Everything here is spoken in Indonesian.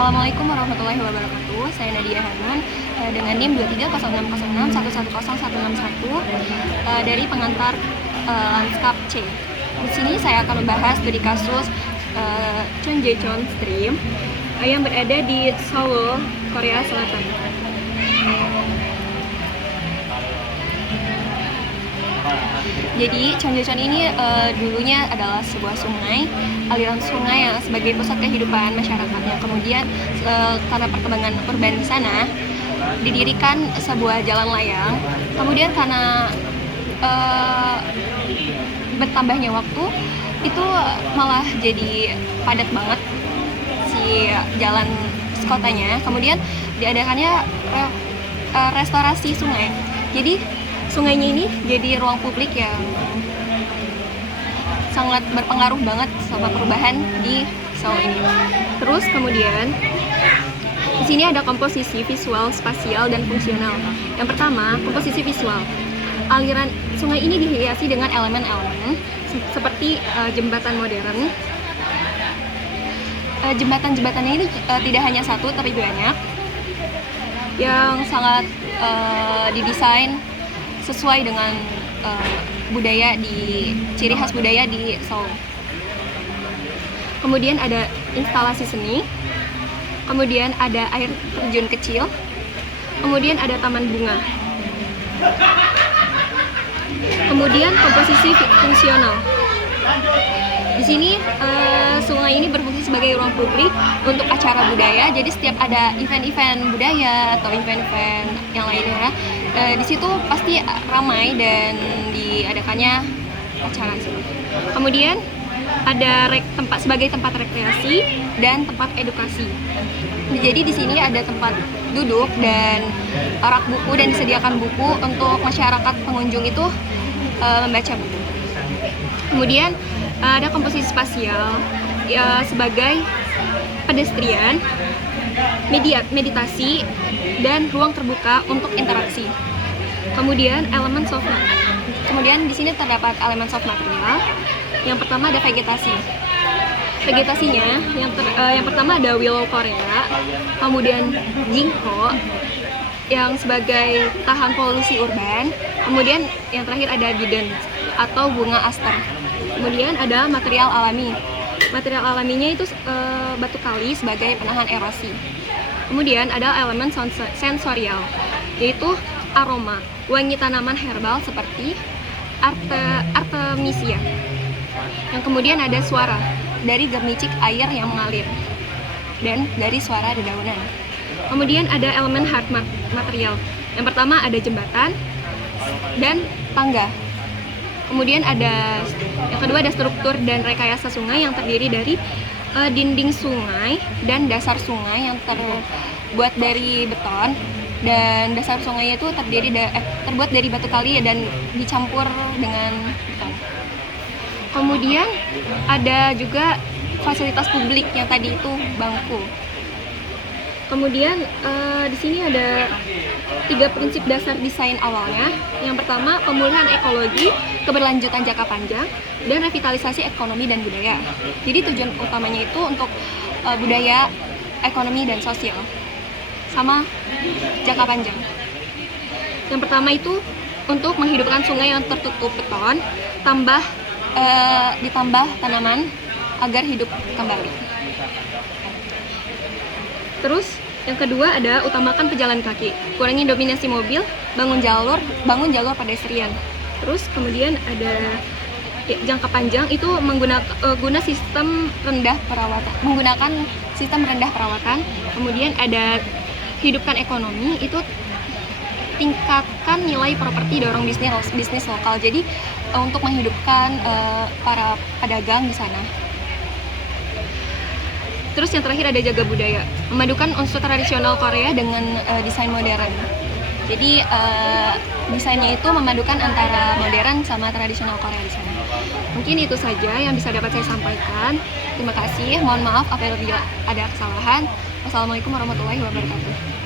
Assalamualaikum warahmatullahi wabarakatuh. Saya Nadia Hanun dengan NIM 230606116161 dari pengantar Lanskap C. Di sini saya akan membahas studi kasus Chon Jae-chon Stream yang berada di Seoul, Korea Selatan. Jadi Chon Jae-chon ini dulunya adalah sebuah sungai, aliran sungai yang sebagai pusat kehidupan masyarakatnya. Kemudian karena perkembangan urban di sana, didirikan sebuah jalan layang. Kemudian karena bertambahnya waktu, itu malah jadi padat banget si jalan kotanya. Kemudian diadakannya restorasi sungai. Jadi sungainya ini jadi ruang publik yang sangat berpengaruh banget sama perubahan di Seoul ini. Terus kemudian di sini ada komposisi visual, spasial, dan fungsional. Yang pertama, komposisi visual. Aliran sungai ini dihiasi dengan elemen-elemen seperti jembatan modern. Jembatan-jembatannya ini tidak hanya satu tapi banyak, yang sangat didesain sesuai dengan budaya ciri khas budaya di Seoul. Kemudian ada instalasi seni, kemudian ada air terjun kecil, kemudian ada taman bunga. Kemudian komposisi fungsional. Di sini sungai ini berfungsi sebagai ruang publik untuk acara budaya. Jadi setiap ada event-event budaya atau event-event yang lainnya, di situ pasti ramai dan diadakannya acara di situ. Kemudian ada sebagai tempat rekreasi dan tempat edukasi. Jadi di sini ada tempat duduk dan rak buku dan disediakan buku untuk masyarakat pengunjung itu membaca buku. Kemudian ada komposisi spasial sebagai pedestrian, meditasi, dan ruang terbuka untuk interaksi. Kemudian kemudian di sini terdapat elemen soft material. Yang pertama ada vegetasi. Vegetasinya yang pertama ada willow Korea, kemudian ginkgo yang sebagai tahan polusi urban. Kemudian yang terakhir ada biden atau bunga aster. Kemudian ada material alami. Material alaminya itu batu kali sebagai penahan erosi. Kemudian ada elemen sensorial, yaitu aroma, wangi tanaman herbal seperti artemisia. Yang kemudian ada suara dari gernicik air yang mengalir dan dari suara dedaunan. Kemudian ada elemen hard material. Yang pertama ada jembatan dan tangga. Kemudian yang kedua ada struktur dan rekayasa sungai yang terdiri dari dinding sungai dan dasar sungai yang terbuat dari beton, dan dasar sungainya itu terbuat dari batu kali dan dicampur dengan beton. Kemudian ada juga fasilitas publik yang tadi itu bangku. Kemudian di sini ada 3 prinsip dasar desain awalnya. Yang pertama, pemulihan ekologi, keberlanjutan jangka panjang, dan revitalisasi ekonomi dan budaya. Jadi tujuan utamanya itu untuk budaya, ekonomi, dan sosial, sama jangka panjang. Yang pertama itu untuk menghidupkan sungai yang tertutup beton, ditambah tanaman agar hidup kembali. Terus yang kedua ada utamakan pejalan kaki, kurangi dominasi mobil, bangun jalur pedestrian. Terus kemudian ada jangka panjang itu menggunakan sistem rendah perawatan. Kemudian ada hidupkan ekonomi, itu tingkatkan nilai properti, dorong bisnis lokal. Jadi untuk menghidupkan para pedagang di sana. Terus yang terakhir ada jaga budaya, memadukan unsur tradisional Korea dengan desain modern. Jadi desainnya itu memadukan antara modern sama tradisional Korea di sana. Mungkin itu saja yang bisa dapat saya sampaikan. Terima kasih. Mohon maaf apabila ada kesalahan. Wassalamualaikum warahmatullahi wabarakatuh.